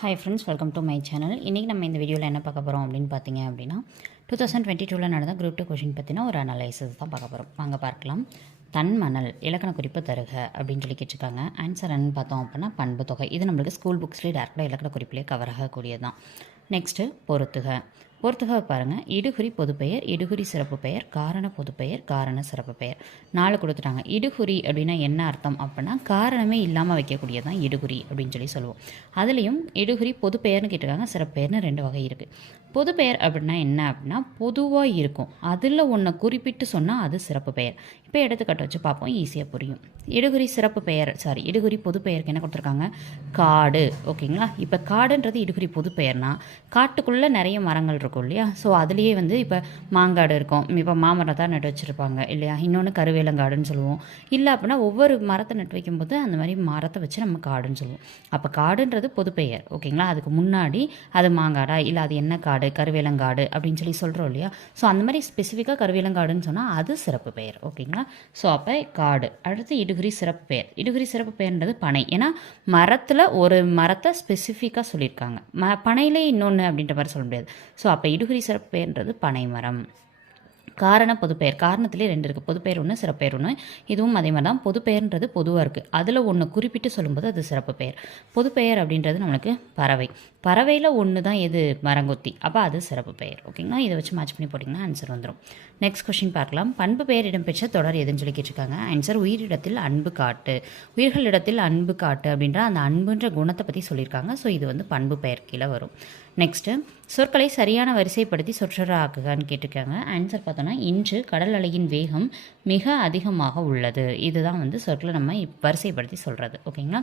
Hi friends, welcome to my channel. இன்றைக்கி நம்ம இந்த வீடியோவில் என்ன பார்க்க போகிறோம் அப்படின்னு பார்த்தீங்க அப்படின்னா 2022 நடந்த குரூப் 2 கொஷின் பற்றின ஒரு அனலைசிஸ் தான் பார்க்க போகிறோம். வாங்க பார்க்கலாம். தன்மணல் இலக்கண குறிப்பு தருக அப்படின்னு சொல்லி கேட்டிருக்காங்க. ஆன்சர் என்னன்னு பார்த்தோம் அப்படின்னா பண்பு தொகை. இது நம்மளுக்கு ஸ்கூல் புக்ஸ்லேயே டேரெக்டாக இலக்கண குறிப்பிலே கவர் ஆகக்கூடியது தான். நெக்ஸ்ட்டு பொறுத்துக. பொறுத்துக பாருங்கள். இடுகுறி பொதுப்பெயர், இடுகுறி சிறப்பு பெயர், காரண பொதுப்பெயர், காரண சிறப்பு பெயர் 4 கொடுத்துட்டாங்க. இடுகுறி அப்படின்னா என்ன அர்த்தம் அப்படின்னா காரணமே இல்லாமல் வைக்கக்கூடியது தான் இடுகுறி அப்படின்னு சொல்லி சொல்லுவோம். அதுலேயும் இடுகுறி பொதுப்பெயர்னு கேட்டிருக்காங்க, சிறப்பு பெயர்னு 2 வகை இருக்குது. பொதுப்பெயர் அப்படின்னா என்ன அப்படின்னா பொதுவாக இருக்கும், அதில் ஒன்றை குறிப்பிட்டு சொன்னால் அது சிறப்பு பெயர். இப்போ எடுத்துக்காட்டு வச்சு பார்ப்போம், ஈஸியாக புரியும். இடுகுறி சிறப்பு பெயர் இடுகுறி பொதுப்பெயருக்கு என்ன கொடுத்துருக்காங்க? காடு. ஓகேங்களா? இப்போ காடுன்றது இடுகுறி பொதுப்பெயர்னா காட்டுக்குள்ளே நிறைய மரங்கள் இருக்கும் இல்லையா? ஸோ அதுலேயே வந்து இப்போ மாங்காடு இருக்கும், இப்போ மாமரத்தை நட்டு வச்சுருப்பாங்க இல்லையா? இன்னொன்று கருவேலங்காடுன்னு சொல்லுவோம். இல்லை அப்படின்னா ஒவ்வொரு மரத்தை நட்டு வைக்கும்போது அந்த மாதிரி மரத்தை வச்சு நம்ம காடுன்னு சொல்லுவோம். அப்போ காடுன்றது பொதுப்பெயர். ஓகேங்களா? அதுக்கு முன்னாடி அது மாங்காடா இல்லை அது என்ன காடு, கருவேலங்காடு அப்படின்னு சொல்லி சொல்கிறோம் இல்லையா? ஸோ அந்த மாதிரி ஸ்பெசிஃபிக்காக கருவேலங்காடுன்னு சொன்னால் அது சிறப்பு பெயர். ஓகேங்களா? ஸோ அப்போ காடு. அடுத்து இடுகுறி சிறப்பு பெயர். இடுகுறி சிறப்பு பெயர்ன்றது பனை. ஏன்னா மரத்தில் ஒரு மரத்தை ஸ்பெசிஃபிக்காக சொல்லியிருக்காங்க, பனையிலே இன்னொன்று அப்படின்ற மாதிரி சொல்ல முடியாது. ஸோ அப்போ இடுகுறி சிறப்பு பெயர்ன்றது பனை மரம். காரண பொதுப்பெயர். காரணத்திலே 2 இருக்குது, பொதுப்பெயர் ஒன்று, சிறப்பெயர் ஒன்று. இதுவும் அதே மாதிரி தான். பொதுப்பெயர்ன்றது பொதுவாக இருக்குது, அதில் ஒன்று குறிப்பிட்டு சொல்லும்போது அது சிறப்பு பெயர். பொதுப்பெயர் அப்படின்றது நம்மளுக்கு பறவை. பறவையில் ஒன்று தான் எது? மரங்கொத்தி. அப்போ அது சிறப்பு பெயர். ஓகேங்களா? இதை வச்சு மேட்ச் பண்ணி போட்டிங்கன்னா ஆன்சர் வந்துடும். நெக்ஸ்ட் கொஸ்டின் பார்க்கலாம். பண்பு பெயர் இடம்பெற்ற தொடர் எதுன்னு சொல்லி கேட்டிருக்காங்க. ஆன்சர் உயிரிடத்தில் அன்பு காட்டு. உயிர்களிடத்தில் அன்பு காட்டு அப்படின்ற அந்த அன்புன்ற குணத்தை பற்றி சொல்லியிருக்காங்க. ஸோ இது வந்து பண்பு பெயர் கீழே வரும். நெக்ஸ்ட்டு சொற்களை சரியான வரிசைப்படுத்தி சொற்றொடராக்குகன்னு கேட்டிருக்காங்க. ஆன்சர் பார்த்தோன்னா இன்று கடல் அலையின் வேகம் மிக அதிகமாக உள்ளது. இதுதான் வந்து சொற்களை நம்ம வரிசைப்படுத்தி சொல்கிறது. ஓகேங்களா?